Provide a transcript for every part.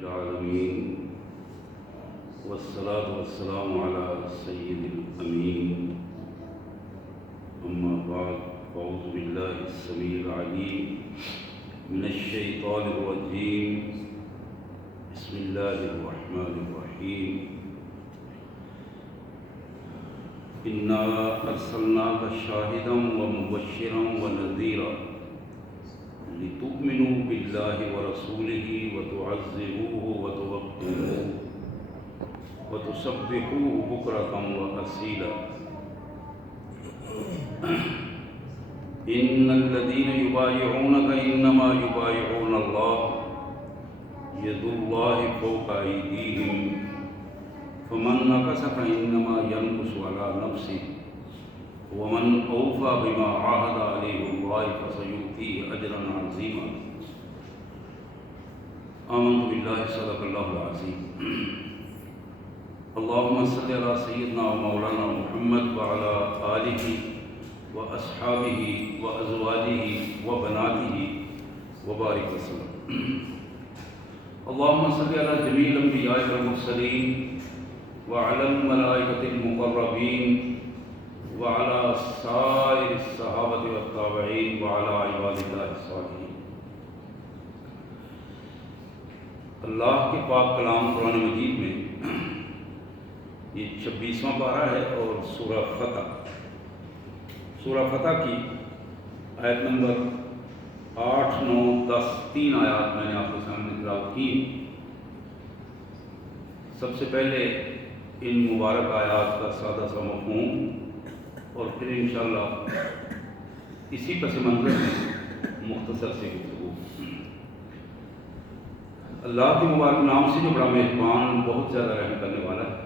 العالمين والصلاة والسلام على سيد الأمين أما بعد أعوذ بالله السميع العليم من الشيطان الرجيم بسم الله الرحمن الرحيم إنا أرسلناك شاهدا ومبشرا ونذيرا لتؤمنوا بالله ورسوله وتعزروه وتوقروه وتسبحوه بكرة وأصيلا إن الذين يبايعونك إنما يبايعون الله يد الله فوق أيديهم فمن نكث فإنما ينكث على نفسه ومن أوفى بما عاهد عليه الله فسيؤتيه أجرا عظيما آمنت بالله صدق الله العظيم اللهم صل على سيدنا ومولانا محمد وعلى آله وأصحابه وأزواجه وبناته وبارك وسلم اللهم صل على جميع الأنبياء والمرسلين وعلى الملائكة المقربين وعلى سائر الصحابة والتابعين وعلى عباد الله الصالحين. اللہ کے پاک کلام قرآن مجید میں یہ 26واں پارہ ہے اور سورہ فتح کی آیت نمبر 8، 9، 10 تین آیات میں نے آپ کے سامنے تلاوت کی. سب سے پہلے ان مبارک آیات کا سادہ سا مفہوم اور پھر انشاءاللہ اسی پس منظر میں مختصر سے گفتگو. اللہ کے مبارک نام سے جو بڑا مہربان بہت زیادہ رحم کرنے والا ہے.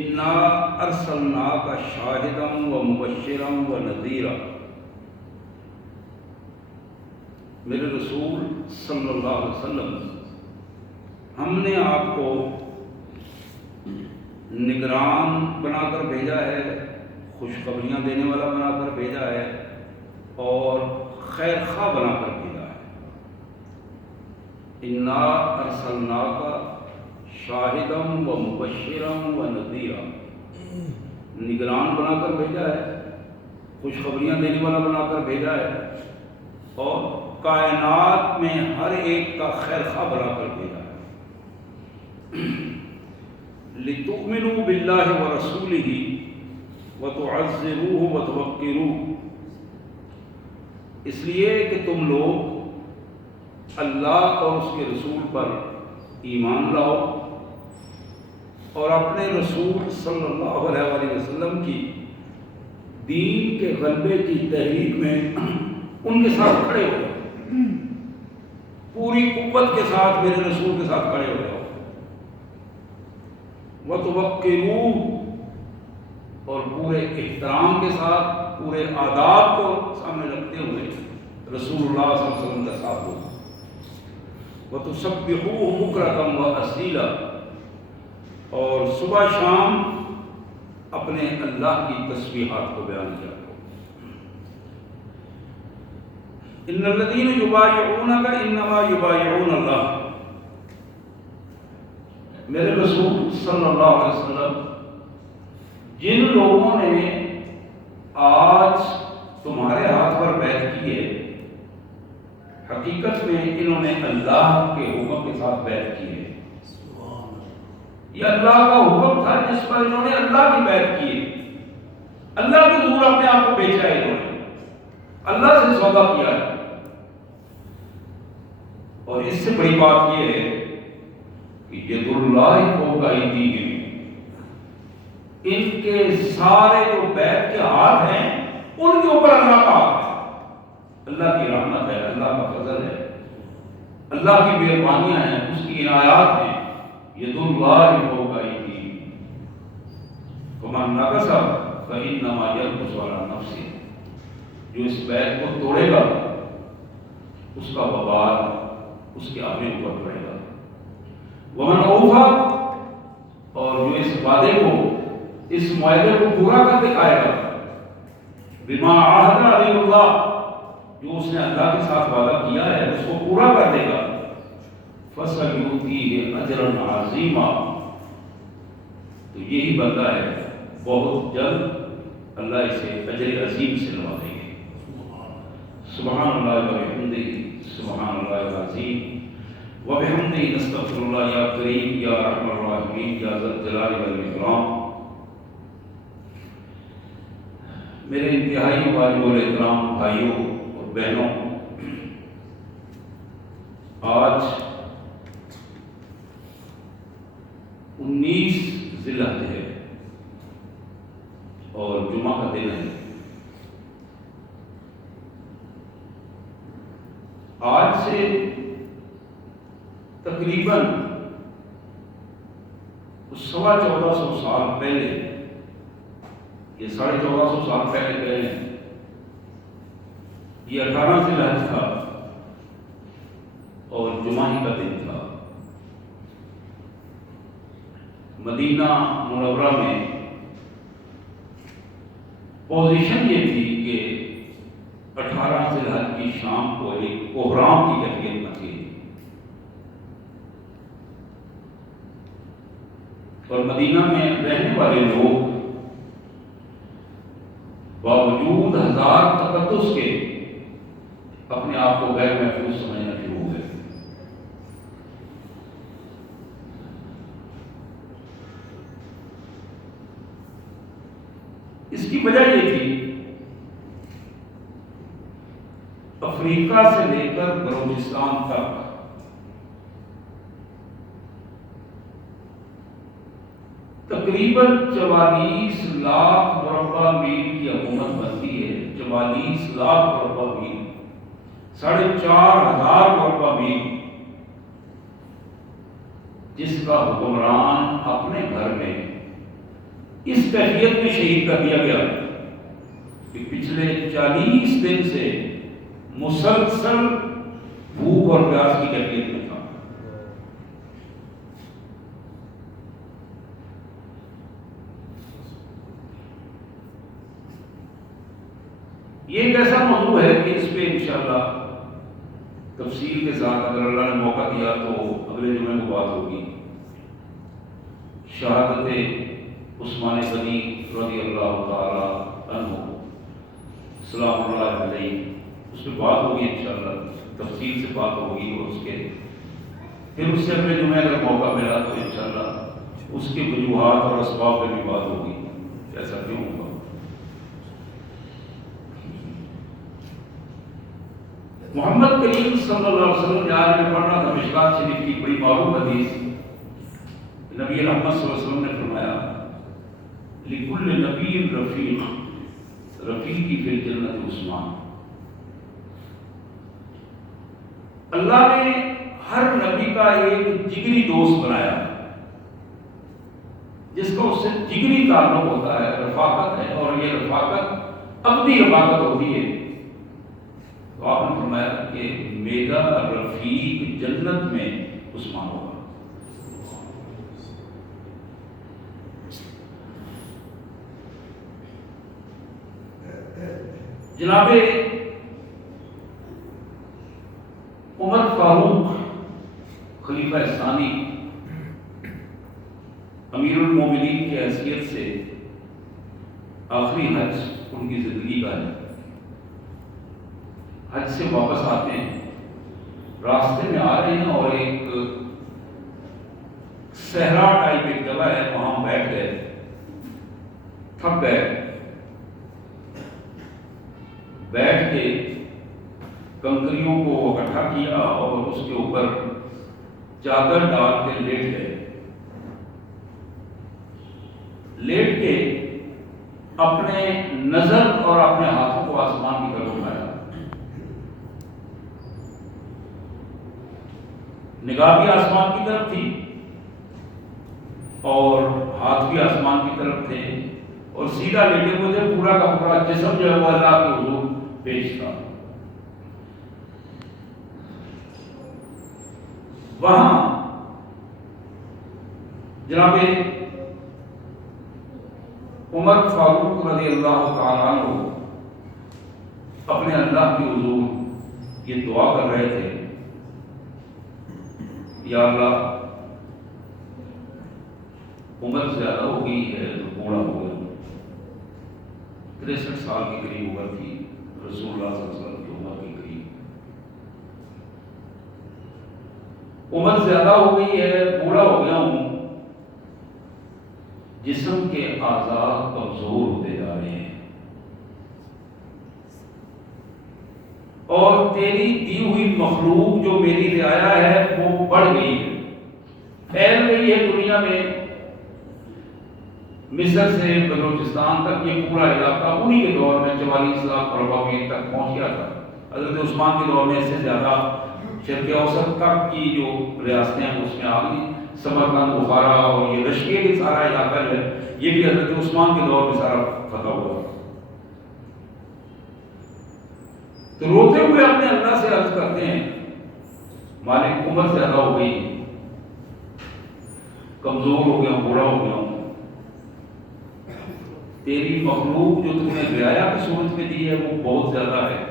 انا ارسلناک شاہدا ومبشرا ونذیرا، میرے رسول صلی اللہ علیہ وسلم ہم نے آپ کو نگران بنا کر بھیجا ہے، خوشخبریاں دینے والا بنا کر بھیجا ہے اور خیر خواہ بنا کر بھیجا ہے. انا ارسلناک شاہدا ومبشرا ونذیرا، نگران بنا کر بھیجا ہے، خوشخبریاں دینے والا بنا کر بھیجا ہے اور کائنات میں ہر ایک کا خیر خواہ بنا کر بھیجا ہے. لِتُؤْمِنُوا بِاللَّهِ وَرَسُولِهِ وَتُعَزِّرُوهُ وَتُوَقِّرُوهُ، اس لیے کہ تم لوگ اللہ اور اس کے رسول پر ایمان لاؤ اور اپنے رسول صلی اللہ علیہ وسلم کی دین کے غلبے کی تحریک میں ان کے ساتھ کھڑے ہو جاؤ، پوری قوت کے ساتھ میرے رسول کے ساتھ کھڑے ہو جاؤ. وَتُوَقِّرُوهُ، اور پورے احترام کے ساتھ پورے آداب کو سامنے رکھتے ہوئے رسول اللہ صلی اللہ علیہ وسلم کا ساتھ ہو. وَتُسَبِّحُوهُ بُكْرَةً وَأَصِيلًا، اور صبح شام اپنے اللہ کی تسبیحات کو بیان کیا کرو. إِنَّ الَّذِينَ يُبَايِعُونَكَ إِنَّمَا يُبَايِعُونَ اللَّهَ، میرے رسول صلی اللہ علیہ وسلم جن لوگوں نے آج تمہارے ہاتھ پر بیعت کی ہے، حقیقت میں انہوں نے اللہ کے حکم کے ساتھ بیعت کی ہے. یہ اللہ کا حکم تھا جس پر انہوں نے اللہ کی بیعت کی ہے. اللہ کے حضور اپنے آپ کو بیچا ہے، انہوں نے اللہ سے سودا کیا ہے. اور اس سے بڑی بات یہ ہے کہ ید اللہ فوق ایدیہم، ان کے سارے جو بیعت کے ہاتھ ہیں ان کے اوپر اللہ کا ہاتھ ہے. اللہ کی رحمت ہے، اللہ کا فضل ہے، اللہ کی مہربانیاں ہیں، اس کی عنایات ہیں. ید اللہ فوق ایدیہم فمن نکث فانما ینکث علی نفسہ، جو اس بیعت کو توڑے گا اس کا وبال اس کے اپنے اوپر پڑے گا. ومن اوفا، اور جو اس وعدے کو اس معاہدے کو پورا کر دکھائے گا، بما عہد علیہ اللہ، جو اس نے اللہ کے ساتھ وعدہ کیا ہے اس کو پورا کر دے گا. فَسَيُؤْتِيهِ أَجْرًا عَظِيمًا، تو یہی بندہ ہے، بہت جلد اللہ اسے اجر عظیم سے نوازیں گے۔ سبحان اللہ وبحمدہ، سبحان اللہ العظیم وبحمدہ، نستغفر اللہ یا کریم یا ارحم الراحمین یا ذا الجلال والاکرام۔ میرے انتہائی واجب الاحترام بھائیوں اور بہنوں، آج 19 ذی الحجہ ہے اور جمعہ کا دن ہے۔ آج سے تقریباً 1450 سال پہلے، یہ 1450 سال پہلے کہہ لیں، یہ 18 ذی الحجہ تھا اور جمعہ ہی کا دن تھا۔ مدینہ منورہ میں پوزیشن یہ تھی کہ 18 ذی الحجہ کی شام کو ایک کوہرام کی کیفیت میں تھی، اور مدینہ میں رہنے والے لوگ باوجود ہزار تقدس کے اپنے آپ کو غیر محفوظ سمجھنا شروع ہو گئے۔ اس کی وجہ یہ تھی، افریقہ سے لے کر بلوچستان تک تقریباً 44 لاکھ مربع میل کی حکومت بنتی ہے۔ 44 لاکھ مربع میل، 4,500 مربع میل، جس کا حکمران اپنے گھر میں اس کیفیت میں شہید کر دیا گیا کہ پچھلے 40 دن سے مسلسل بھوک اور پیاس کی کیفیت میں تھا۔ یہ ایک ایسا موضوع ہے کہ اس پہ انشاءاللہ تفصیل کے ساتھ اگر اللہ نے موقع دیا تو اگلے جمعے کو بات ہوگی۔ شہادت عثمان غنی رضی اللہ تعالی عنہ سلام اللہ علیہ، اس پہ بات ہوگی انشاءاللہ، تفصیل سے بات ہوگی، اور اس کے پھر اس سے اگلے جمعے اگر موقع ملا تو انشاءاللہ اس کے وجوہات اور اسباب پہ بھی بات ہوگی، ایسا کیوں ہوگا۔ محمد کریم صلی اللہ علیہ وسلم نے آج میں پڑھنا تھا مشکات شریف کی بڑی معروف حدیث، نبی رحمت صلی اللہ علیہ وسلم نے فرمایا لِكُلِّ نَبِيٍّ رَفِيقٍ رفیقی فی الجنت عثمان۔ اللہ نے ہر نبی کا ایک جگری دوست بنایا جس کا اس سے جگری تعلق ہوتا ہے، رفاقت ہے، اور یہ رفاقت ابدی رفاقت ہوتی ہے۔ تو آپ نے فرمایا کہ میرا رفیق جنت میں عثمان ہوگا۔ جناب عمر فاروق خلیفہ ثانی امیر المومنین کی حیثیت سے آخری حج ان کی زندگی کا ہے۔ حج سے واپس آتے ہیں، راستے میں آ رہے ہیں اور ایک صحرا ٹائپ ایک جگہ ہے، وہاں بیٹھ گئے، تھک گئے، بیٹھ کے کنکریوں کو اکٹھا کیا اور اس کے اوپر چادر ڈال کے لیٹ گئے۔ لیٹ کے اپنے نظر اور اپنے ہاتھوں کو آسمان کی طرف اٹھایا، نگاہ بھی آسمان کی طرف تھی اور ہاتھ بھی آسمان کی طرف تھے، اور سیدھا لیٹے ہوئے تھے، پورا کا پورا جسم جو ہے وہ اللہ کے حضور پیش تھا۔ وہاں جناب عمر فاروق رضی اللہ تعالیٰ عنہ اپنے اللہ کے حضور یہ دعا کر رہے تھے، یا اللہ عمر زیادہ ہو گئی ہے تو بوڑھا ہو گیا، 63 سال کے قریب عمر تھی رسول اللہ صلی اللہ علیہ وسلم کی عمر کے قریب، عمر زیادہ ہو گئی ہے، بوڑھا ہو گیا ہوں، جسم کے اعضاء کمزور ہوتے جا رہے ہیں، اور تیری دی ہوئی مخلوق جو میری رعایا ہے وہ بڑھ گئی ہے، پھیل گئی ہے دنیا میں، مصر سے بلوچستان تک یہ پورا علاقہ انہی کے دور میں 44 لاکھ مربع میل تک پہنچ گیا تھا۔ حضرت عثمان کے دور میں اس سے زیادہ شرق اوسط تک کی جو ریاستیں ہیں اس میں آ گئی، سمرقند، بخارا اور یہ رشکے کے سارا علاقہ ہے، یہ بھی حضرت عثمان کے دور میں سارا فتح ہوا۔ تو روتے ہوئے اپنے اللہ سے عرض کرتے ہیں مالک عمر زیادہ ہو گئی، کمزور ہو گیا ہوں، بوڑھا ہو گیا ہوں، تیری مخلوق جو تم نے رعایا کی صورت میں دی ہے وہ بہت زیادہ ہے،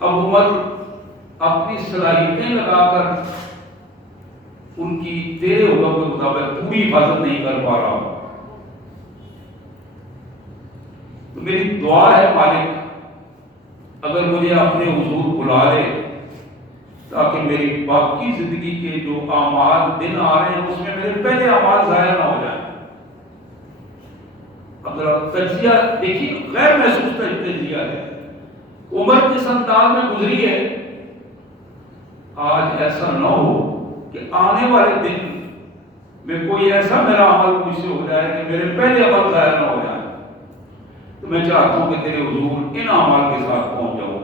اب عمر اپنی صلاحیتیں لگا کر ان کی تیرے حکم کے مطابق پوری حفاظت نہیں کر پا رہا، تو میری دعا ہے مالک اگر مجھے اپنے حضور بلا لے تاکہ میری باقی زندگی کے جو اعمال دن آ رہے ہیں اس میں میرے پہلے اعمال ضائع نہ ہو جائیں۔ اب ذرا تجزیہ دیکھیے، غیر محسوس تجزیہ ہے، عمر جس انداز میں گزری ہے، آج ایسا نہ ہو کہ آنے والے دن میں کوئی ایسا میرا عمل مجھ سے ہو جائے کہ میرے پہلے عمل ضائع نہ ہو جائے، تو میں چاہتا ہوں کہ تیرے حضور ان اعمال کے ساتھ پہنچ جاؤں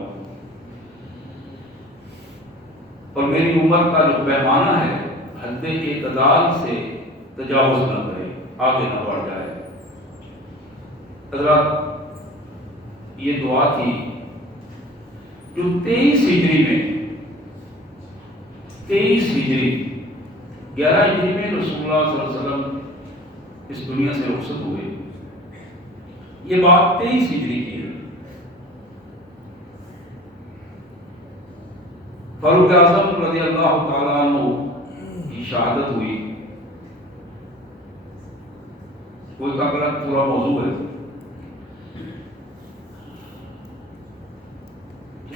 اور میری عمر کا جو پیمانہ ہے حد اعتدال سے تجاوز نہ کرے، آگے نہ بڑھ جائے۔ حضرات یہ دعا تھی جو 23 ہجری میں 23 ہجری 11 ہجری میں رسول اللہ صلی اللہ علیہ وسلم اس دنیا سے رخصت ہوئے، یہ بات 23 ہجری کی ہے۔ فاروق اعظم رضی اللہ تعالیٰ عنہ کی شہادت ہوئی، کوئی کا غلط پورا موضوع ہے۔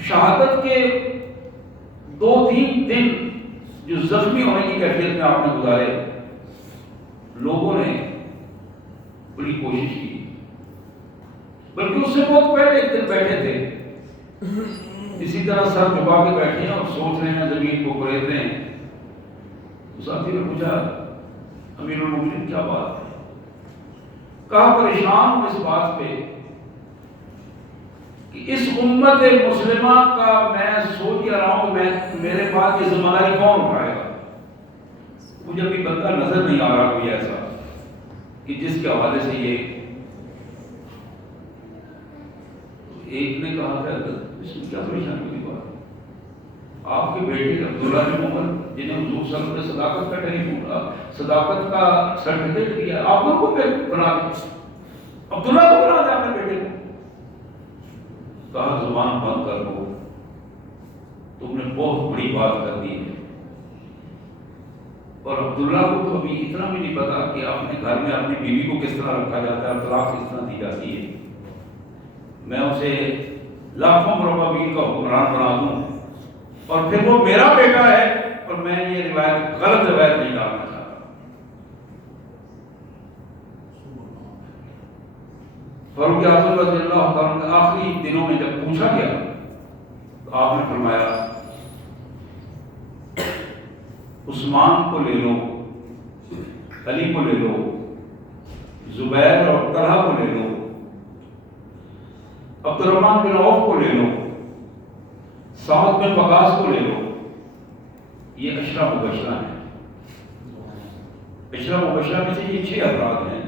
شہادت کے 2-3 دن جو زخمی ہونے کی کیفیت میں آپ نے گزارے، لوگوں نے بڑی کوشش کی، بلکہ اس سے بہت پہلے ایک دن بیٹھے تھے، اسی طرح سر جھکا کے بیٹھے ہیں اور سوچ رہے ہیں، زمین کو کریت رہے ہیں۔ ساتھی نے پوچھا امیر المومنین کیا بات ہے؟ کہا پریشان ہوں اس بات پہ کہ اس امت مسلمہ کا میں سوچ رہا ہوں میرے پاس یہ ذمہ داری کون اٹھائے گا؟ مجھے ابھی بندہ نظر نہیں آ رہا کوئی ایسا کہ جس کے حوالے سے یہ۔ ایک نے کہا کہ اس میں کیا پریشانی کی بات ہے؟ آپ کے بیٹے عبداللہ بن عمر جنہیں حضور صلی اللہ علیہ وسلم نے صداقت کا ٹیلیفون صداقت کا سرٹیفکیٹ دیا، آپ ان کو بنا دیا، عبداللہ کو بنا دیا اپنے بیٹے کو۔ کہا زبان بند کر دو، تم نے بہت بڑی بات کر دی ہے، اور عبداللہ کو تو ابھی اتنا بھی نہیں پتا کہ اپنے گھر میں اپنی بیوی کو کس طرح رکھا جاتا ہے، طلاق کس طرح دی جاتی ہے۔ میں اسے لاکھوں مربع میل کا حکمران بنا دوں اور پھر وہ میرا بیٹا ہے، اور میں یہ روایت غلط روایت نہیں ڈالنا چاہتا۔ فاروق اعظم رضی اللہ تعالیٰ عنہ آخری دنوں میں جب پوچھا گیا تو آپ نے فرمایا عثمان کو لے لو، علی کو لے لو، زبیر اور طلحہ کو لے لو، عبد الرحمن بن عوف کو لے لو، سعد بن وقاص کو لے لو، یہ عشرہ مبشرہ ہیں۔ عشرہ مبشرہ میں سے یہ 6 افراد ہیں،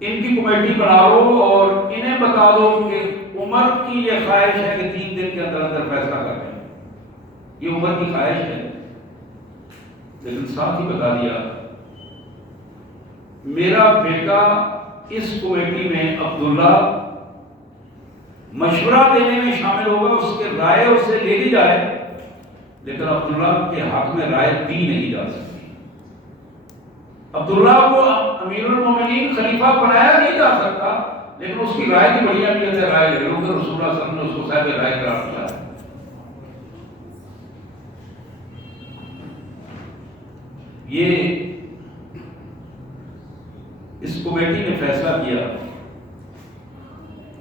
ان کی کمیٹی بنا لو اور انہیں بتا دو کہ عمر کی یہ خواہش ہے کہ 3 دن کے اندر اندر فیصلہ کر دیں، یہ عمر کی خواہش ہے۔ لیکن ساتھ ہی بتا دیا میرا بیٹا اس کمیٹی میں عبداللہ مشورہ دینے میں شامل ہوگا، اس کے رائے اس سے لے لی جائے، لیکن عبداللہ کے حق میں رائے دی نہیں جا سکتی. عبداللہ کو امیر المومنین خلیفہ بنایا نہیں جا سکتا، لیکن اس کی رائے کی بڑی اہمیت ہے. رائے لے لو کہ رسول اللہ صلی اللہ علیہ وسلم نے اس کو صاحب رائے قرار دیا ہے. یہ اس کمیٹی نے فیصلہ کیا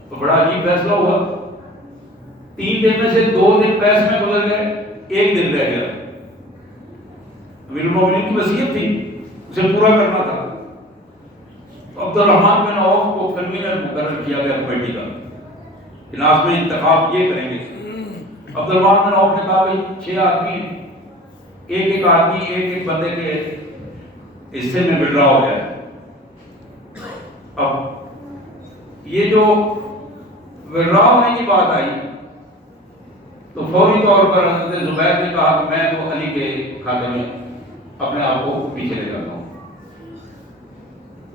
تو بڑا عجیب فیصلہ ہوا. 3 دن میں سے 2 دن بحث میں گزر گئے، 1 دن رہ گیا. امیر المومنین کی وصیت تھی، اسے پورا کرنا تھا. تو عبد الرحمن بن عوف کو کنوینر مقرر کیا گیا کمیٹی کا، جناز میں انتخاب یہ کریں گے. عبد الرحمن بن عوف نے کہا بھائی 6 آدمی، ایک آدمی ایک بندے کے حصے میں ودرا ہو گیا ہے. اب یہ جو ودرا ہونے کی بات آئی تو فوری طور پر حضرت زبیر نے کہا کہ میں تو علی کے کھاتے میں اپنے آپ کو پیچھے لے جاتا ہوں.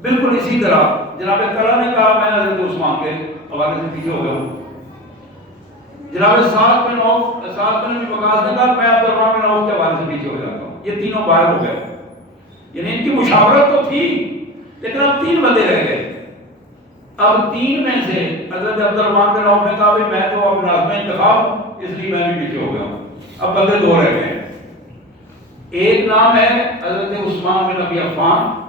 بالکل اسی طرح جناب طلحہ نے کہا میں حضرت عثمان کے حوالے سے پیچھے ہو گیا ہوں. جناب سعد بن ابی وقاص نے کہا میں عبد الرحمن بن عوف کے حوالے سے پیچھے ہو جاتا ہوں. یہ تینوں باہر ہو گئے. یعنی ان کی مشاورت تو تھی لیکن اب 3 بندے رہ گئے. اب 3 میں سے حضرت عبد الرحمن بن عوف نے کہا میں تو اب ناظم انتخاب، اس لیے میں بھی پیچھے ہو گیا ہوں. اب بندے 2 رہ گئے. ایک نام ہے حضرت عثمان بن ابی عفان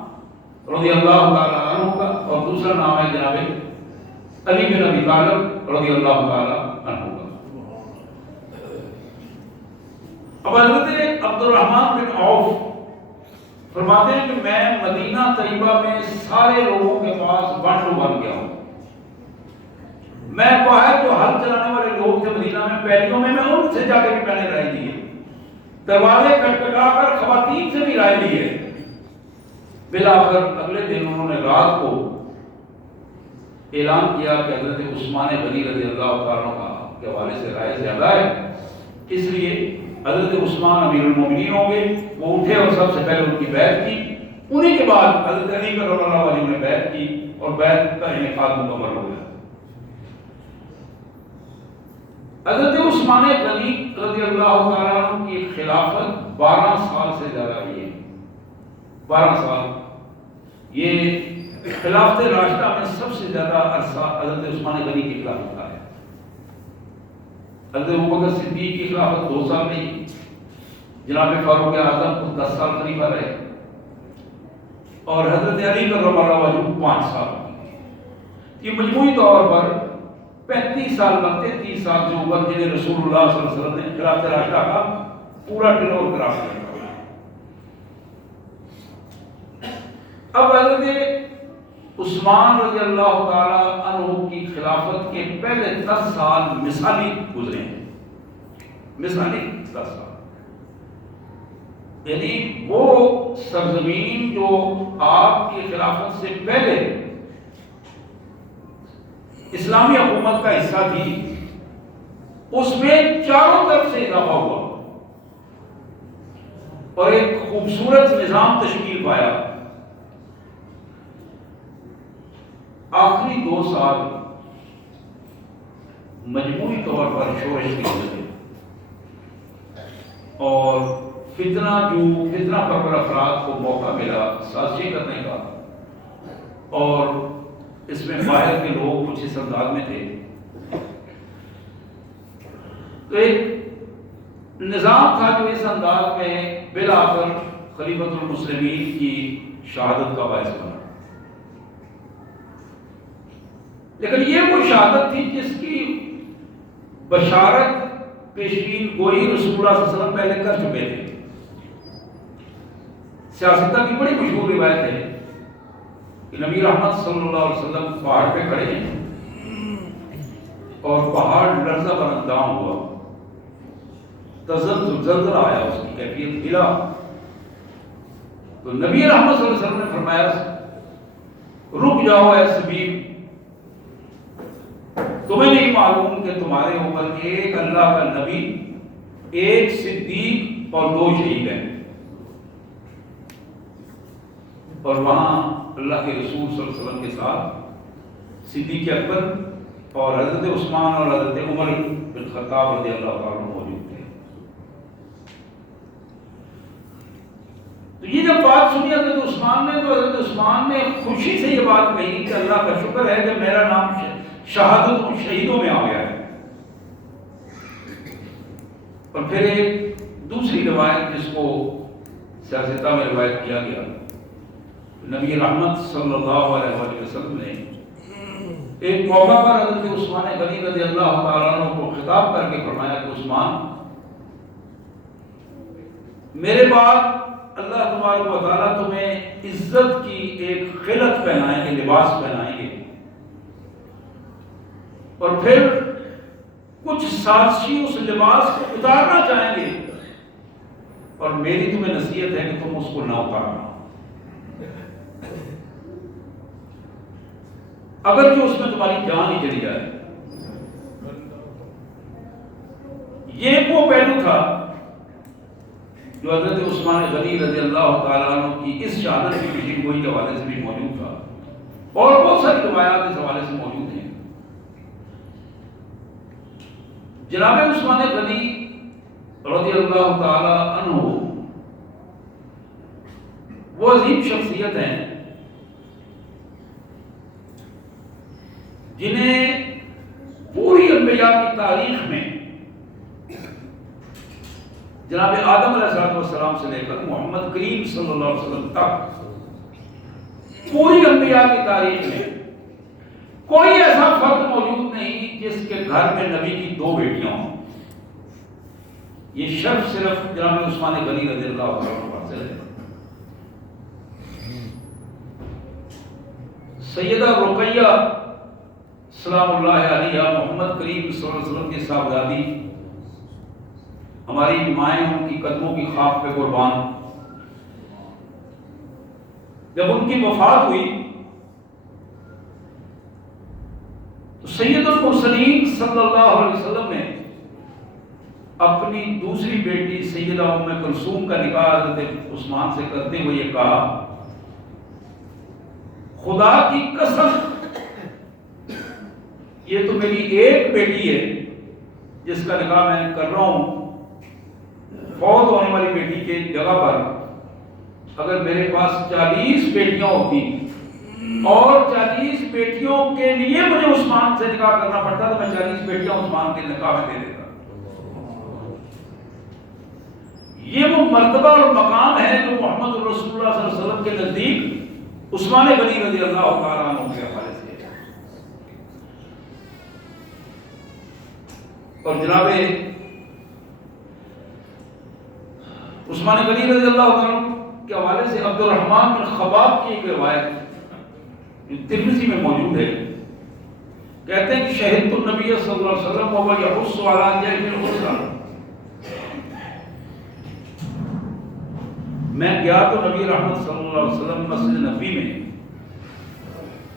رضی اللہ تعالی عنہ کا، اور دوسرا نام ہے جناب علی بن ابی طالب رضی اللہ تعالی عنہ کا. اب حضرت عبد الرحمن بن عوف فرماتے ہیں کہ میں مدینہ طیبہ میں سارے لوگوں کے پاس بن گیا ہوں. میں باہر جو ہل چلانے والے لوگ تھے مدینہ میں پہلیوں میں ان سے جا کے بھی میں نے رائے دی ہے. دروازے کھٹکھٹا کر خواتین سے بھی رائے لی ہے. بلاخر اگلے دن انہوں نے رات کو اعلان کیا کہ حضرت عثمان غنی رضی اللہ تعالیٰ عنہ کے حوالے سے رائے زیادہ ہے، اس لیے حضرت عثمان امیر المومنین ہوں گے. وہ اٹھے اور سب سے پہلے ان کی بیعت کی. انہی کے بعد حضرت علی کرم اللہ وجہ نے بیعت کی اور بیعت کا انعقاد مکمل ہو گیا. حضرت عثمان غنی رضی اللہ تعالیٰ عنہ کی خلافت 12 سال سے زیادہ رہی ہے. 12 سال. یہ خلافت راشدہ میں سب سے زیادہ عرصہ حضرت عثمان غنی کی خلافت کا ہے. حضرت ابوبکر صدیق کی خلافت 2 سال رہی. جناب فاروق اعظم کو 10 سال خلیفہ رہے اور حضرت علی کرم اللہ وجہ 5 سال. یہ مجموعی طور پر 35 سال بنتے. 30 سال جو عمر جنہیں رسول اللہ صلی اللہ علیہ وسلم نے خلافت راشدہ کا پورا ٹینور کرا دیا. اب حضرت عثمان رضی اللہ تعالی عنہ کی خلافت کے پہلے 10 سال مثالی گزرے ہیں. مثالی 10 سال یعنی وہ سرزمین جو آپ کی خلافت سے پہلے اسلامی حکومت کا حصہ تھی، اس میں چاروں طرف سے اضافہ ہوا اور ایک خوبصورت نظام تشکیل پایا. آخری 2 سال مجموعی طور پر شورش کی وجہ اور فتنہ پرور افراد کو موقع ملا سازشیں کرنے کا، اور اس میں باہر کے لوگ کچھ اس انداز میں تھے. تو ایک نظام تھا جو اس انداز میں بالآخر خلیفۃ المسلمین کی شہادت کا باعث بنا. لیکن یہ وہ شہادت تھی جس کی بشارت پیشین گوئی رسول اللہ صلی اللہ علیہ وسلم پہلے کر چکے تھے. سیاستہ کی بڑی مشہور روایت ہے کہ نبی رحمت صلی اللہ علیہ وسلم پہاڑ پہ کھڑے ہیں اور پہاڑ لرزہ بر اندام ہوا. زلزلہ آیا، اس کی کیفیت ہلا. تو نبی رحمت صلی اللہ علیہ وسلم نے فرمایا رک جاؤ اے سبیب، تمہیں نہیں معلوم کہ تمہارے اوپر ایک اللہ کا نبی، ایک صدیق اور 2 شہید ہیں. اور وہاں اللہ کے رسول صلی اللہ علیہ وسلم کے ساتھ صدیق اکبر اور حضرت عثمان اور حضرت عمر بن خطاب رضی اللہ تعالیٰ عنہ موجود تھے. تو یہ جب بات سنی حضرت عثمان نے، تو حضرت عثمان نے خوشی سے یہ بات کہی کہ اللہ کا شکر ہے کہ میرا نام شہادت اور شہیدوں میں آ گیا ہے۔ اور پھر ایک دوسری روایت جس کو سیاستہ میں روایت کیا گیا، نبی رحمت صلی اللہ علیہ وآلہ وسلم نے ایک موقع پر حضرت عثمان غنی رضی اللہ تعالیٰ عنہ کو خطاب کر کے فرمایا کہ عثمان، میرے بعد اللہ تبارک و تعالیٰ تمہیں عزت کی ایک خلعت پہنائیں گے، لباس پہنائیں گے، اور پھر کچھ سازشی اس لباس کو اتارنا چاہیں گے، اور میری تمہیں نصیحت ہے کہ تم اس کو نہ اتارنا، اگر جو اس میں تمہاری جان ہی چلی جائے۔ یہ وہ پہلو تھا جو حضرت عثمان غنی رضی اللہ تعالیٰ عنہ کی اس شہادت کی پیشین گوئی کے حوالے سے بھی موجود تھا، اور بہت ساری روایات اس حوالے سے موجود ہیں۔ جناب عثمان غنی رضی اللہ تعالیٰ عنہ وہ عظیم شخصیت ہیں جنہیں پوری انبیاء کی تاریخ میں جناب آدم علیہ السلام سے لے کر محمد کریم صلی اللہ علیہ وسلم تک پوری انبیاء کی تاریخ میں کوئی ایسا فرد موجود نہیں جس کے گھر میں نبی کی 2 بیٹیاں ہوں۔ یہ شرف صرف جناب عثمان غنی رضی اللہ عنہ سے ہے۔ سیدہ رقیہ سلام اللہ علیہ محمد کریم صلی اللہ علیہ وسلم کی صاحبزادی، ہماری مائیں ان کی قدموں کی خاک پہ قربان، جب ان کی وفات ہوئی تو سید المرسلین صلی اللہ علیہ وسلم نے اپنی دوسری بیٹی سیدہ ام کلثوم کا نکاح حضرت عثمان سے کرتے ہوئے یہ کہا، خدا کی قسم یہ تو میری ایک بیٹی ہے جس کا نکاح میں کر رہا ہوں، فوت ہونے والی بیٹی کے جگہ پر اگر میرے پاس 40 بیٹیاں ہوتی اور 40 بیٹیوں کے لیے مجھے عثمان سے نکاح کرنا پڑتا تو میں 40 بیٹیاں عثمان کے نکاح میں دے دیتا۔ یہ وہ مرتبہ اور مقام ہے جو محمد رسول اللہ صلی اللہ علیہ وسلم کے نزدیک عثمان غنی رضی اللہ تعالیٰ عنہ کے حوالے سے ہے۔ اور جناب عثمان غنی رضی اللہ عنہ کے حوالے سے عبد الرحمن بن خباب کی ایک روایت جو ترمذی میں موجود ہے، کہتے ہیں کہ شہدت النبی صلی اللہ علیہ وسلم وهو يحث على جلب الاسرى، میں گیا تو نبی رحمت صلی اللہ علیہ وسلم مسجد نبی میں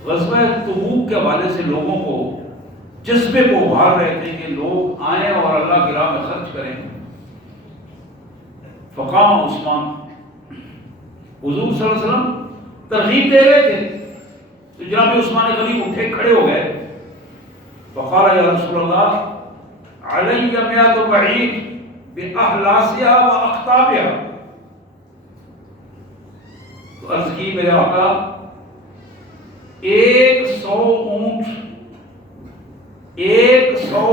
غزوہ تبوک کے حوالے سے لوگوں کو جذبے کو ابھار رہے تھے کہ لوگ آئیں اور اللہ کی راہ میں خرچ کریں۔ فقام عثمان، حضور صلی اللہ علیہ وسلم ترغیب دے رہے تھے تو جناب عثمان غنی اٹھے کھڑے ہو گئے، فقال یا رسول اللہ علی مئات بعیر باحلاسها واقطابها، تو عرض کی میرے آقا 100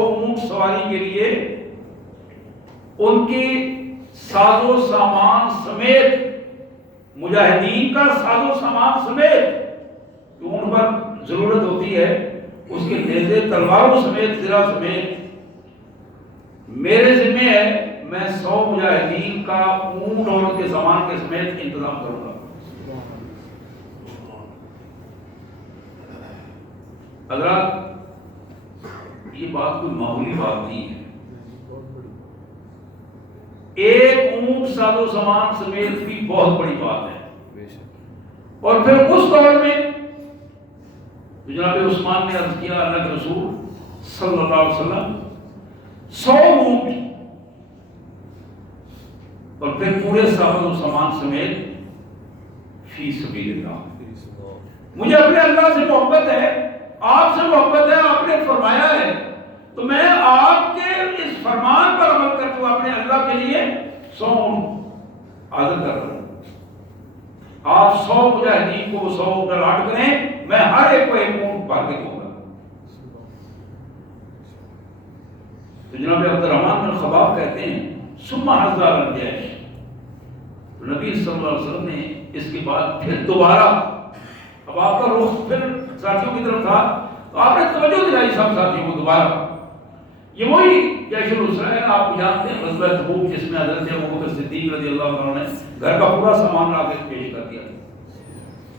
اونٹ سواری کے لیے ان کی ساز و سامان سمیت، مجاہدین کا ساز و سامان سمیت جو ان پر ضرورت ہوتی ہے اس کے نیزے تلواروں سمیت زرہ سمیت میرے ذمہ ہے، میں 100 مجاہدین کا اونٹ اور ان کے سامان کے سمیت انتظام کروں گا۔ حضرات یہ بات کوئی معمولی بات نہیں ہے، ایک اونٹ ساز و سامان سمیت بھی بہت بڑی بات ہے۔ اور پھر اس دور میں جناب عثمان نے عرض کیا اللہ کے رسول صلی اللہ علیہ وسلم 100 اونٹ اور پھر پورے ساز و سامان سمیت فی سبیل اللہ، مجھے اپنے اللہ سے محبت ہے، آپ سے محبت ہے، آپ نے فرمایا ہے تو میں آپ کے اس فرمان پر عمل کرتا ہوں، اپنے اللہ کے لیے 100 اونٹ حاضر کر رہا ہوں۔ آپ 100 مجاہدین کو 100 الاٹ کریں، میں ہر ایک کو ایک اونٹ پار کے دوں گا۔ تو جناب عبد الرحمن بن خباب کہتے ہیں ثم حضر الجیش، تو نبی صلی اللہ علیہ وسلم نے اس کے بعد پھر دوبارہ، اب آپ کا رخ پھر ساتھیوں کی طرف تھا تو آپ نے توجہ دلائی سب ساتھیوں کو دوبارہ۔ یہ وہی جیش الاسرہ ہے، آپ جانتے ہیں غزوہ تبوک جس میں حضرت ابوبکر صدیق رضی اللہ عنہ نے گھر کا پورا سامان لا کے پیش کر دیا،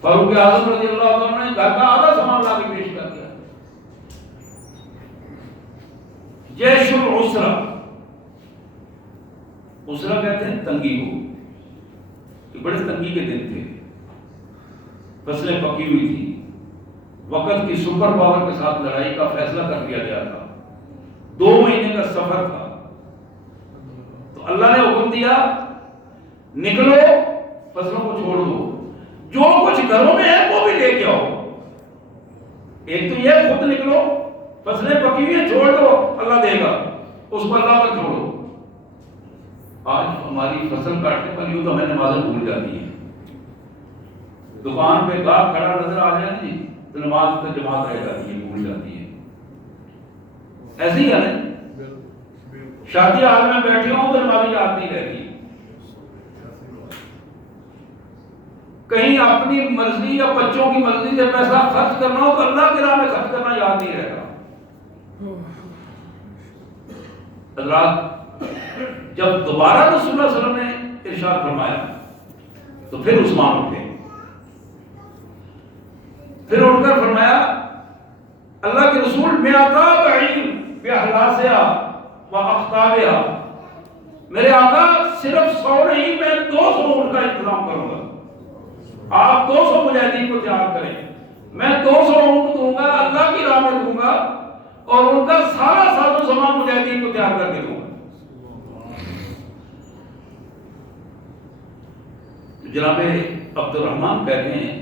فاروق اعظم رضی اللہ عنہ نے گھر کا آدھا سامان لا کے پیش کر دیا۔ جیش العسرہ، اسرہ کہتے ہیں تنگی کو، کہ بڑے تنگی کے دن تھے، فصلیں پکی ہوئی تھی، وقت کی سپر پاور کے ساتھ لڑائی کا فیصلہ کر دیا گیا تھا، 2 مہینے کا سفر تھا، تو اللہ نے حکم دیا نکلو، فصلوں کو چھوڑ دو، جو کچھ گھروں میں ہے وہ بھی لے کے آؤ۔ ایک تو یہ خود نکلو، فصلیں پکی ہوئی ہیں چھوڑ دو، اللہ دے گا، اس کو اللہ پر چھوڑو۔ آج ہماری فصل کاٹنے پر یوں تو ہمیں نمازیں بھول جاتی ہیں، دکان پہ گاہک کھڑا نظر آ جائے جی تو نماز تو جماعت رہ جاتی ہے، بھول جاتی ہے۔ ایسے ہی ہے نا، شادی حال میں بیٹھے ہوں تو نمازی یاد نہیں رہتی، کہیں اپنی مرضی یا بچوں کی مرضی سے پیسہ خرچ کرنا ہو تو اللہ کی راہ میں خرچ کرنا یاد نہیں رہتا۔ حضرات جب دوبارہ رسول اللہ صلی اللہ علیہ وسلم نے ارشاد فرمایا تو پھر عثمان اٹھے، پھر اٹھ کر فرمایا اللہ کے رسول میں آقا بعین باحلاسها واقطابها، میرے آقا صرف 100 نہیں میں 200 اونٹ کا انتظام کروں گا، آپ 200 مجاہدین کو تیار کریں، میں 200 اونٹ دوں گا، اللہ کی راہ میں دوں گا، اور ان کا سارا ساز و سامان مجاہدین کو تیار کر کے دوں گا۔ جناب عبد الرحمن کہتے ہیں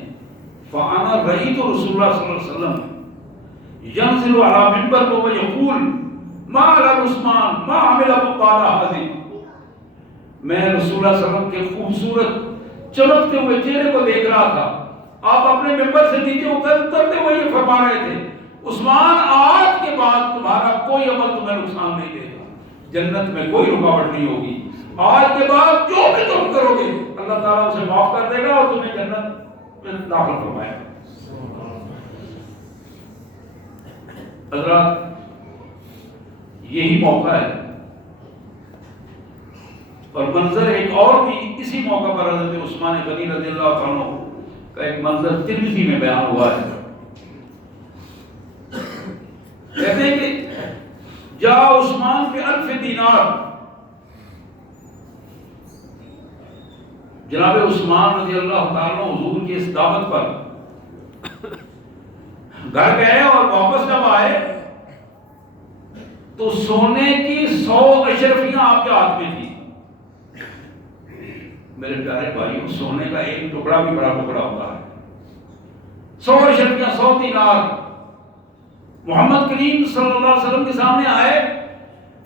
فَأَنَا رَأَيْتُ رسول اللہ صلی اللہ علیہ وسلم ينزل على منبر ويقول ما على عثمان ما عمل ابو بعد هذه، میں رسول اللہ صلی اللہ علیہ وسلم کے خوبصورت چمکتے ہوئے چہرے کو دیکھ رہا تھا، آپ اپنے ممبر سے نیچے اترتے ہوئے یہ فرما رہے تھے عثمان آج کے بعد تمہارا کوئی عمل تمہیں نقصان نہیں دے گا، جنت میں کوئی رکاوٹ نہیں ہوگی، آج کے بعد جو بھی تم کرو گے اللہ تعالیٰ اسے معاف کر دے گا اور تمہیں جنت میں داخل فرمائے گا۔ حضرات یہی موقع ہے، اور منظر ایک اور بھی اسی موقع پر حضرت عثمان غنی رضی اللہ عنہ کا ایک منظر ترمذی میں بیان ہوا ہے، کہتے ہیں کہ جا عثمان پہ 1000 دینار، جناب عثمان رضی اللہ تعالیٰ حضور کی اس دعوت پر گھر گئے اور واپس جب آئے تو سونے کی 100 اشرفیاں آپ کے ہاتھ میں تھی۔ میرے پیارے بھائیوں، سونے کا ایک ٹکڑا بھی بڑا ٹکڑا ہوتا ہے، 100 اشرفیاں، 100 دینار محمد کریم صلی اللہ علیہ وسلم کے سامنے آئے،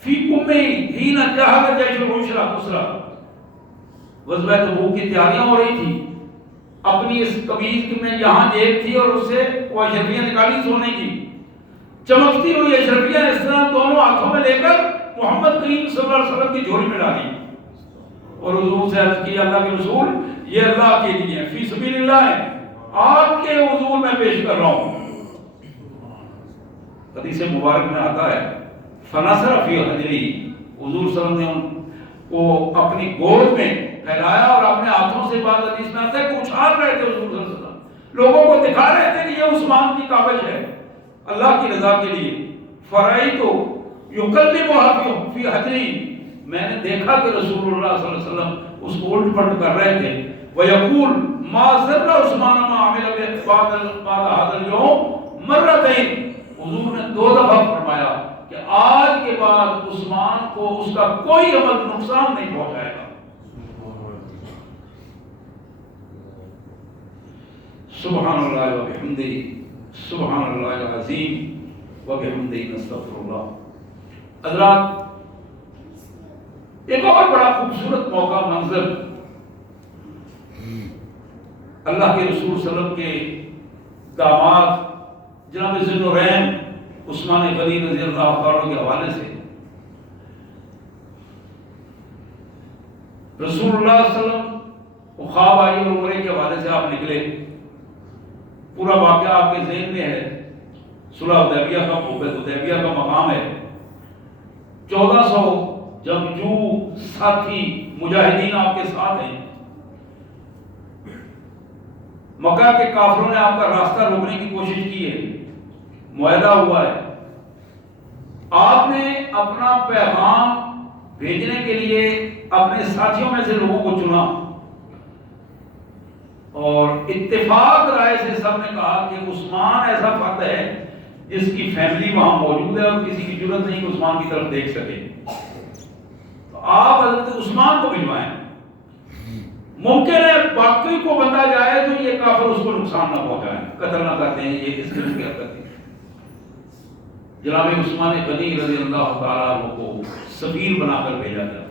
فی قمی حین جہد جیش العسرہ، غزوہ تبوک کی تیاریاں ہو رہی تھی، اپنی اس قمیض میں یہاں جیب تھی اور اس سے وہ اشرفیاں نکالی سونے کی، چمکتی ہوئی اشرفیاں اس طرح دونوں ہاتھوں میں لے کر محمد کریم صلی اللہ علیہ وسلم کی جھولی میں ڈالی، اور حضور سے عرض کی اللہ کے رسول یہ اللہ کے لیے فی سبیل اللہ ہے، آپ کے حضور میں پیش کر رہا ہوں۔ حدیث مبارک میں آتا ہے فنصر فی حجری، حضور صلی اللہ علیہ وسلم نے کو اپنی گود میں پھیلایا اور اپنے ہاتھوں سے، بعض حدیث میں آتا ہے اچھال رہے تھے حضور صلی اللہ علیہ وسلم، لوگوں کو دکھا رہے تھے کہ یہ عثمان کی کاوش ہے اللہ کی رضا کے لیے۔ فرائیت یقلبها فی حجری، میں نے دیکھا کہ رسول اللہ صلی اللہ علیہ وسلم اس کو الٹ پلٹ کر رہے تھے، وَيَقُولُ مَا ذَرَّ عُثْمَانَ مَا عَمِلَ بَعْدَ هَذَا الْيَوْمِ مَرَّتَيْنِ، حضور نے 2 دفعہ فرمایا کہ آج کے بعد عثمان کو اس کا کوئی عمل نقصان نہیں پہنچائے گا۔ سبحان اللہ و بحمدہ، سبحان اللہ العظیم و بحمدہ نستغفر اللہ۔ حضرات ایک اور بڑا خوبصورت موقع، منظر اللہ کے رسول صلی اللہ علیہ وسلم کے داماد جناب ذی النورین عثمان غنی رضی اللہ تعالیٰ کے حوالے سے رسول اللہ صلی اللہ علیہ وسلم کو خواب آئی اور عمرے کے حوالے سے آپ نکلے. پورا واقعہ آپ کے ذہن میں ہے. صلح حدیبیہ کا مقام ہے. 1400 جنگجو ساتھی مجاہدین آپ کے ساتھ ہیں. مکہ کے کافروں نے آپ کا راستہ روکنے کی کوشش کی ہے. معاہدہ ہوا ہے. آپ نے اپنا پیغام بھیجنے کے لیے اپنے ساتھیوں میں سے لوگوں کو چنا اور اتفاق رائے سے سب نے کہا کہ عثمان ایسا فرد ہے جس کی فیملی وہاں موجود ہے اور کسی کی ضرورت نہیں کہ عثمان کی طرف دیکھ سکے. تو آپ حضرت عثمان کو بھجوائیں. ممکن ہے باقی کو بندہ جائے تو یہ کافر اس کو نقصان نہ پہنچائیں, قتل نہ کرتے ہیں. یہ اس قسم کیا کرتے ہیں. جناب عثمان غنی رضی اللہ تعالیٰ عنہ کو سفیر بنا کر بھیجا گیا.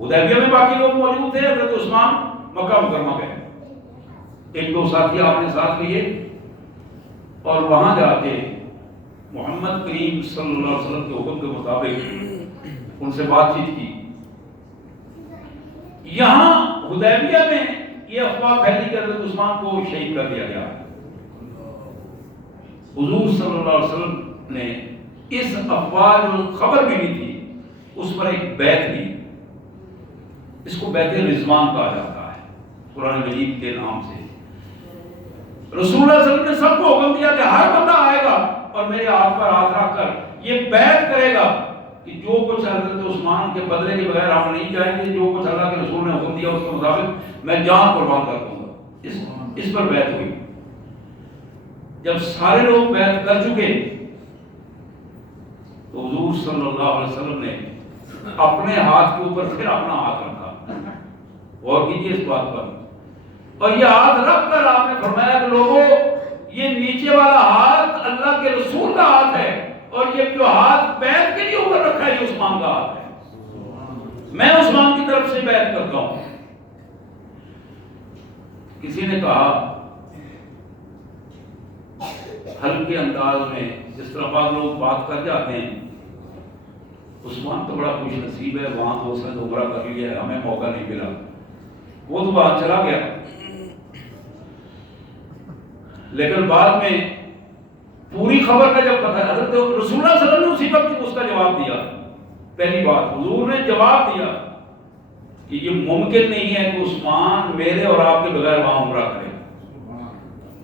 حدیبیہ میں باقی لوگ موجود تھے. حضرت عثمان مکہ مکرمہ گئے. 1-2 ساتھی آپ نے ساتھ لیے اور وہاں جا کے محمد کریم صلی اللہ علیہ وسلم کے حکم کے مطابق ان سے بات چیت کی. یہاں حدیبیہ میں یہ افواہ پھیلی کہ حضرت عثمان کو شہید کر دیا گیا. حضور صلی اللہ علیہ وسلم نے اس افواہ جو خبر ملی تھی اس پر ایک بیعت دی. اس کو بیعت رضوان کہا جاتا ہے قرآن مجید کے نام سے. رسول اللہ صلی اللہ علیہ وسلم نے سب کو حکم دیا کہ ہر بندہ آئے گا اور میرے ہاتھ پر ہاتھ رکھ کر یہ بیعت کرے گا کہ جو کچھ حضرت عثمان کے بدلے کے بغیر ہم نہیں جائیں گے. جو کچھ اللہ کے رسول نے حکم دیا اس کے مطابق میں جان قربان کر دوں گا. اس پر بیعت ہوئی. جب سارے لوگ بیعت کر چکے تو حضور صلی اللہ علیہ وسلم نے اپنے ہاتھ کے اوپر پھر اپنا ہاتھ رکھا. غور کیجیے اس بات پر. اور یہ ہاتھ رکھ کر آپ نے فرمایا کہ لوگوں یہ نیچے والا ہاتھ اللہ کے رسول کا ہاتھ ہے اور یہ جو ہاتھ بیعت کے لیے اوپر رکھا ہے یہ عثمان کا ہاتھ ہے. میں عثمان کی طرف سے بیعت کرتا ہوں. کسی نے کہا ہلکے انداز میں جس طرح بعض لوگ بات کر جاتے ہیں عثمان تو بڑا خوش نصیب ہے, وہاں تو اس نے عمرہ کر لیا ہے, ہمیں موقع نہیں ملا. وہ تو بات چلا گیا. لیکن بعد میں پوری خبر کا جب پتہ حضرت رسول اللہ صلی اللہ علیہ وسلم نے اسی وقت اس کا جواب دیا. پہلی بات حضور نے جواب دیا کہ یہ ممکن نہیں ہے کہ عثمان میرے اور آپ کے بغیر وہاں عمرہ کرے.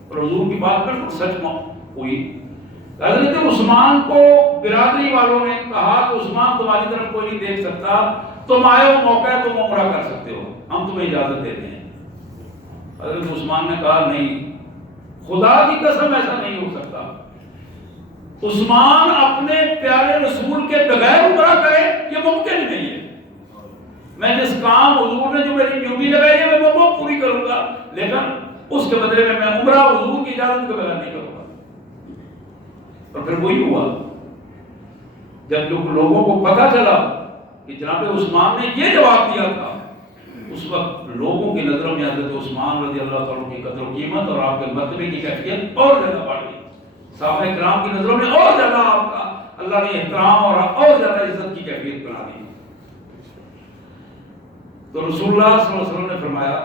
اور حضور کی بات بالکل سچ ہوئی. حضرت عثمان کو برادری والوں نے کہا کہ عثمان تمہاری طرف کوئی نہیں دیکھ سکتا, تم آئے ہو, موقع ہے, تم عمرہ کر سکتے ہو, ہم تمہیں اجازت دیتے ہیں. حضرت عثمان نے کہا نہیں, خدا کی قسم ایسا نہیں ہو سکتا. عثمان اپنے پیارے رسول کے بغیر عمرہ کرے یہ ممکن ہی نہیں ہے. میں جس کام حضور نے جو میری ڈیوٹی لگائی ہے میں وہ پوری کروں گا, لیکن اس کے بدلے میں عمرہ حضور کی اجازت کے بغیر نہیں کروں گا. اور پھر وہی ہوا جب لوگوں کو پتا چلا کہ جناب عثمان نے یہ جواب دیا تھا, اس وقت لوگوں کی نظروں میں حضرت عثمان رضی اللہ تعالیٰ کی قدر و قیمت اور آپ کے مرتبے کی کیفیت اور زیادہ بڑھ گئی. صحابہ کرام کی نظروں میں اور زیادہ آپ کا اللہ نے احترام اور زیادہ عزت کی کیفیت بنا دی. تو رسول اللہ صلی اللہ علیہ وسلم نے فرمایا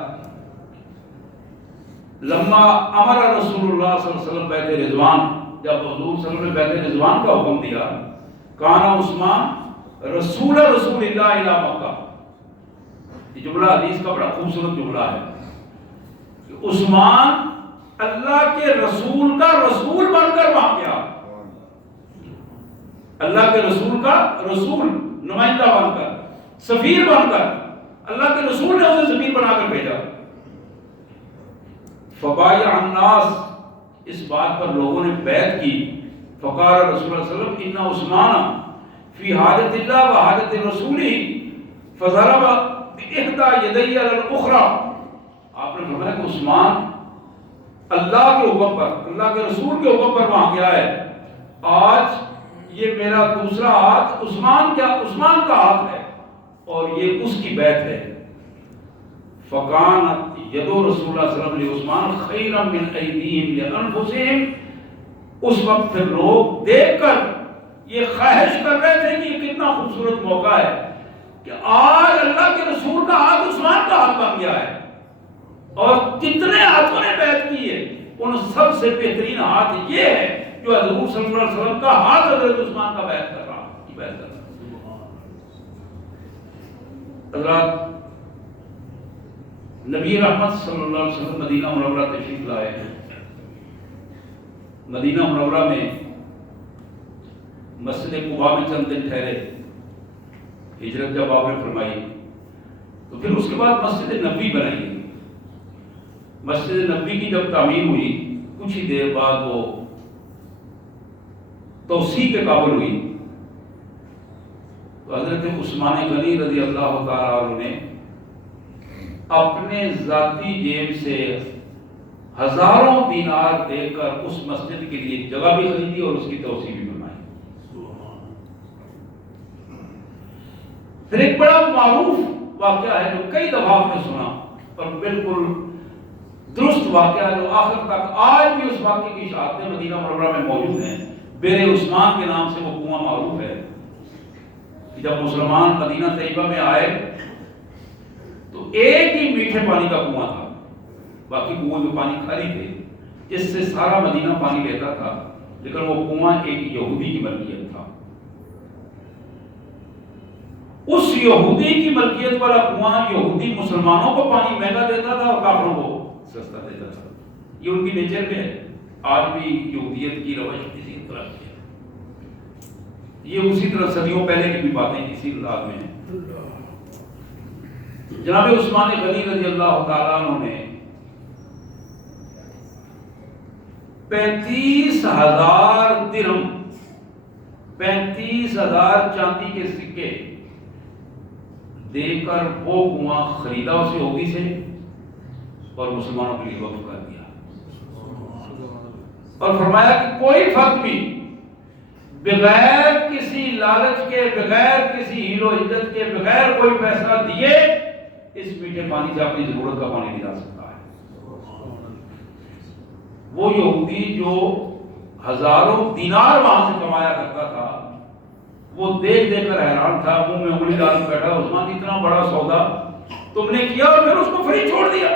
لما امر رسول اللہ صلی اللہ علیہ وسلم بیعت رضوان, جب حضور صلی اللہ علیہ وسلم نے بیعت رضوان کا حکم دیا, کانا عثمان رسول اللہ الی مکہ. یہ جملہ حدیث کا بڑا خوبصورت جملہ ہے کہ عثمان اللہ کے رسول کا رسول بن کر وہاں گیا. اللہ کے رسول کا رسول نمائندہ بن کر, سفیر بن کر, اللہ کے رسول نے اسے سفیر بنا کر بھیجا. فبایع الناس, اس بات پر لوگوں نے بیعت کی. فقال رسول اللہ صلی اللہ علیہ وسلم ان عثمان فی حاجت اللہ و حاجت رسولہ فضرب باحدى یدی علی الاخرى. آپ نے فرمایا کہ عثمان اللہ کے حکم پر, اللہ کے رسول کے حکم پر وہاں گیا ہے. آج یہ میرا دوسرا ہاتھ عثمان کا ہاتھ ہے اور یہ اس کی بیعت ہے. فکانت ید رسول اللہ صلی اللہ علیہ وسلم خیرا من ایدیہم لانفسہم، اس وقت پھر لوگ دیکھ کر یہ خواہش کر رہے تھے کہ یہ کتنا خوبصورت موقع ہے کہ آج اللہ کے رسول کا ہاتھ عثمان کا ہاتھ بن گیا ہے، اور کتنے ہاتھوں نے بیعت کی ہے، ان سب سے بہترین ہاتھ یہ ہے جو حضور صلی اللہ علیہ وسلم کا ہاتھ حضرت عثمان کا بیعت کر رہا ہے۔ حضرات، نبی رحمت صلی اللہ علیہ وسلم مدینہ منورہ تشریف لائے ہیں۔ مدینہ منورہ میں مسجد قباء میں چند دن ٹھہرے، ہجرت جب آپ نے فرمائی تو پھر اس کے بعد مسجد نبوی بنائی گئی۔ مسجد نبوی کی جب تعمیر ہوئی کچھ ہی دیر بعد وہ توسیع کے قابل ہوئی تو حضرت عثمان غنی رضی اللہ تعالیٰ عنہ نے اپنے ذاتی جیب سے ہزاروں دینار دے کر اس مسجد کے لیے جگہ بھی خریدی اور اس کی توسیع بھی بنائی۔ پھر ایک بڑا معروف واقعہ ہے جو کئی دفعہ آپ نے سنا اور بالکل درست واقعہ جو آخر تک آج بھی اس واقعے کی شہادتیں مدینہ منورہ میں موجود ہیں۔ بیر عثمان کے نام سے وہ کنواں معروف ہے کہ جب مسلمان مدینہ طیبہ میں آئے تو ایک ہی میٹھے پانی کا کنواں تھا، باقی کنویں میں پانی کھاری تھے جس سے سارا مدینہ پانی لیتا تھا، لیکن وہ کنواں ایک یہودی کی ملکیت تھا۔ اس یہودی کی ملکیت والا کنواں یہودی مسلمانوں کو پانی مہنگا دیتا تھا اور کافروں کو سستا دیتا تھا۔ یہ ان کی نیچر میں ہے، آج بھی یہودیت کی روش اسی طرح کی ہے۔ یہ اسی طرح صدیوں پہلے کی بھی باتیں اسی انداز میں ہیں۔ جناب عثمان غنی رضی اللہ تعالیٰ عنہ نے 35,000 درہم، 35,000 چاندی کے سکے دے کر وہ کنواں خریدا اس یہودی سے اور مسلمانوں کے لیے وقف کر دیا، اور فرمایا کہ کوئی فرد بھی بغیر کسی لالچ کے، بغیر کسی ہیرو عزت کے، بغیر کوئی پیسہ دیے اس میٹھے پانی سے اپنی ضرورت کا پانی دلا سکتا ہے۔ وہ یہودی جو ہزاروں دینار وہاں سے کمایا کرتا تھا وہ دیکھ دیکھ کر حیران تھا، منہ میں انگلی ڈال کے بیٹھا، عثمان اتنا بڑا سودا تم نے کیا اور پھر اس کو فری چھوڑ دیا؟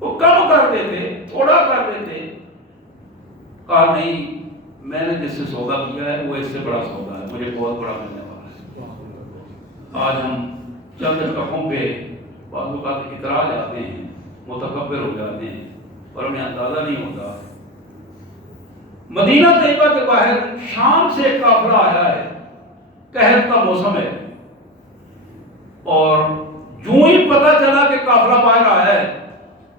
وہ کم کر دیتے، تھوڑا کر دیتے۔ کہا نہیں، میں نے جس سے سودا کیا ہے وہ اس سے بڑا سودا ہے، مجھے بہت بڑا ملنے والا ہے۔ آج ہم چند کفوں پہ بعض اوقات اتراج آتے ہیں، متکبر ہو جاتے ہیں اور ہمیں اندازہ نہیں ہوتا۔ مدینہ طیبہ کے باہر شام سے ایک قافلہ آیا ہے، قحط کا موسم ہے، اور جو ہی پتہ چلا کہ قافلہ باہر آیا ہے،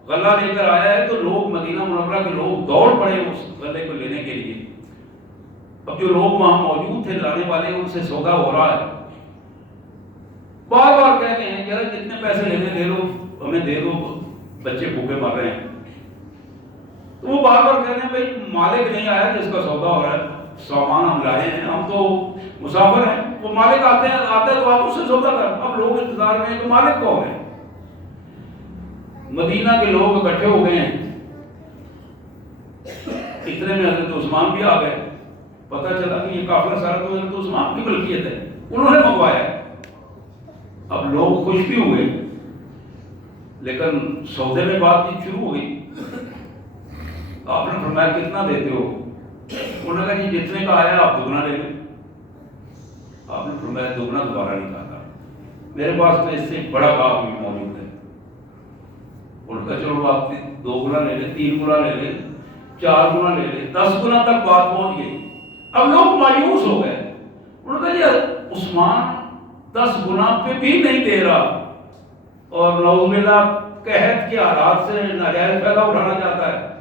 غلہ لے کر آیا ہے، تو لوگ مدینہ منورہ کے لوگ دوڑ پڑے اس غلے کو لینے کے لیے۔ اب جو لوگ وہاں موجود تھے لانے والے، ان سے سودا ہو رہا ہے، بار بار کہتے ہیں یار جتنے پیسے لینے دے لو، ہمیں دے دو، بچے بھوکے مر رہے ہیں۔ تو وہ بار بار کہتے ہیں بھائی مالک نہیں آیا جس کا سودا ہو رہا ہے، سامان ہم لائے ہیں، ہم تو مسافر ہیں، وہ مالک آتے ہیں تو آپ اس سے سودا کر۔ اب لوگ انتظار میں ہیں کہ مالک کون ہے۔ مدینہ کے لوگ اکٹھے ہو گئے ہیں، اتنے میں حضرت عثمان بھی آ گئے۔ پتہ چلا کہ یہ قافلہ سارا تو حضرت عثمان کی ملکیت ہے، انہوں نے منگوایا۔ اب لوگ خوش بھی ہوئے، لیکن سودے میں بات چیت شروع ہو گئی۔ آپ نے فرمایا کتنا دیتے ہو؟ انہوں نے کہا جی جتنے کا آیا آپ دگنا لے لیں۔ آپ نے فرمایا دگنا دوبارہ نہیں کہا، میرے پاس تو اس سے بڑا باغ بھی موجود ہے۔ انہوں نے کہا چلو آپ 2 گنا لے لیں، 3 گنا لے لیں، 4 گنا لے لیں، 10 گنا تک بات پہنچ گئی۔ اب لوگ مایوس ہو گئے، انہوں نے کہا جی عثمان 10 گنا پہ بھی نہیں دے رہا اور نعوذ باللہ قحط کے حالات سے ناجائز فائدہ اٹھانا چاہتا ہے۔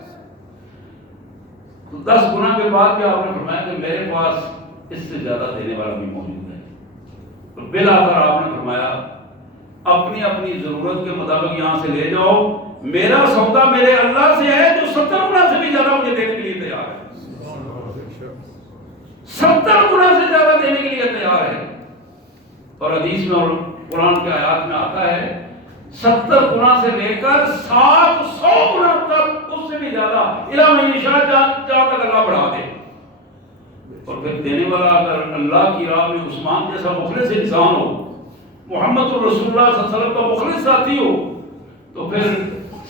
تو 10 گنا کے بعد بھی آپ نے فرمایا کہ میرے پاس اس سے زیادہ دینے والا بھی موجود ہے۔ تو بالآخر آپ نے فرمایا اپنی اپنی ضرورت کے مطابق یہاں سے لے جاؤ، میرا سودا میرے اللہ سے ہے جو 70 گنا سے بھی زیادہ مجھے دینے کے لیے تیار ہے، 70 گنا سے زیادہ دینے کے لیے تیار ہے۔ اور حدیث میں اور قرآن کے آیات میں آتا ہے 70 گنا سے لے کر 700 گنا تک، اس سے بھی زیادہ، الہ من یشاء، جہاں تک اللہ بڑھا دے۔ اور پھر دینے والا اگر اللہ کی راہ میں عثمان جیسا مخلص انسان ہو، محمد الرسول اللہ صلی اللہ علیہ وسلم کا مخلص ساتھی ہو، تو پھر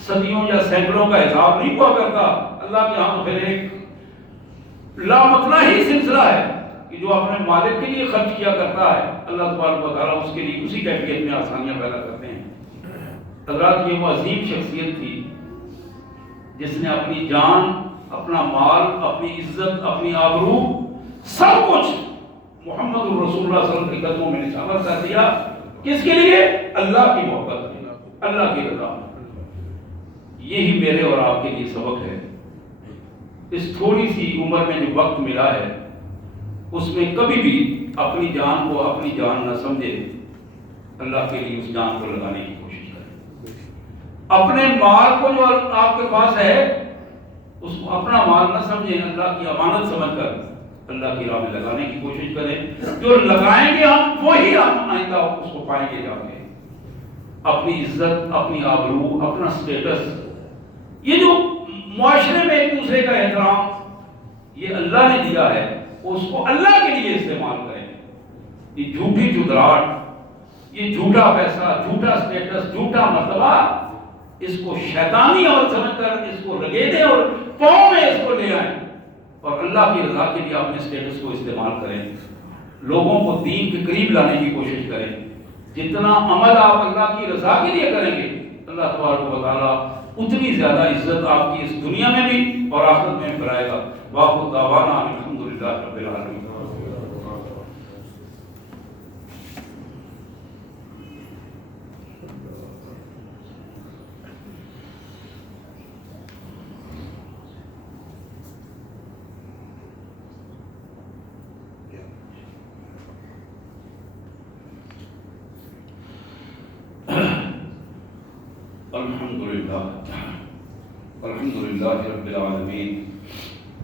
صدیوں یا سینکڑوں کا حساب نہیں ہوا کرتا۔ اللہ کے ہاں تو پھر ایک لامتنا ہی سلسلہ ہے کہ جو اپنے مالک کے لیے خرچ کیا کرتا ہے، اللہ تبارک و تعالیٰ اس کے لیے اسی کیفیت میں آسانیاں پیدا کرتے ہیں۔ حضرات، یہ وہ عظیم شخصیت تھی جس نے اپنی جان، اپنا مال، اپنی عزت، اپنی آبرو، سب کچھ محمد الرسول اللہ صلی اللہ علیہ وسلم کے قدموں میں نثار کر دیا۔ کس کے لیے؟ اللہ کی محبت کے لیے، اللہ کی رضا۔ یہی میرے اور آپ کے لیے سبق ہے۔ اس تھوڑی سی عمر میں جو وقت ملا ہے، اس میں کبھی بھی اپنی جان کو اپنی جان نہ سمجھے، اللہ کے لیے اس جان کو لگانے کی کوشش کریں۔ اپنے مال کو جو آپ کے پاس ہے، اس کو اپنا مال نہ سمجھیں، اللہ کی امانت سمجھ کر اللہ کی راہ میں لگانے کی کوشش کریں۔ جو لگائیں گے ہم، وہی ہم آئندہ اس کو پائیں گے جا کے۔ اپنی عزت، اپنی آبرو، اپنا سٹیٹس، یہ جو معاشرے میں ایک دوسرے کا احترام یہ اللہ نے دیا ہے، اس کو اللہ کے لیے استعمال کریں۔ یہ جھوٹی چودراہٹ، یہ جھوٹا پیسہ، جھوٹا سٹیٹس، جھوٹا مرتبہ، اس کو شیطانی عمل سمجھ کر اس کو رگیدیں اور پاؤں میں اس کو لے آئیں، اور اللہ کی رضا کے لیے اپنے سٹیٹس کو استعمال کریں۔ لوگوں کو دین کے قریب لانے کی کوشش کریں۔ جتنا عمل آپ اللہ کی رضا کے لیے کریں گے، اللہ تبارک و تعالیٰ اتنی زیادہ عزت آپ کی اس دنیا میں بھی اور آخرت میں کرائے گا۔ وآخر دعوانا الحمدللہ رب العالمین۔ الحمدللہ رب العالمین۔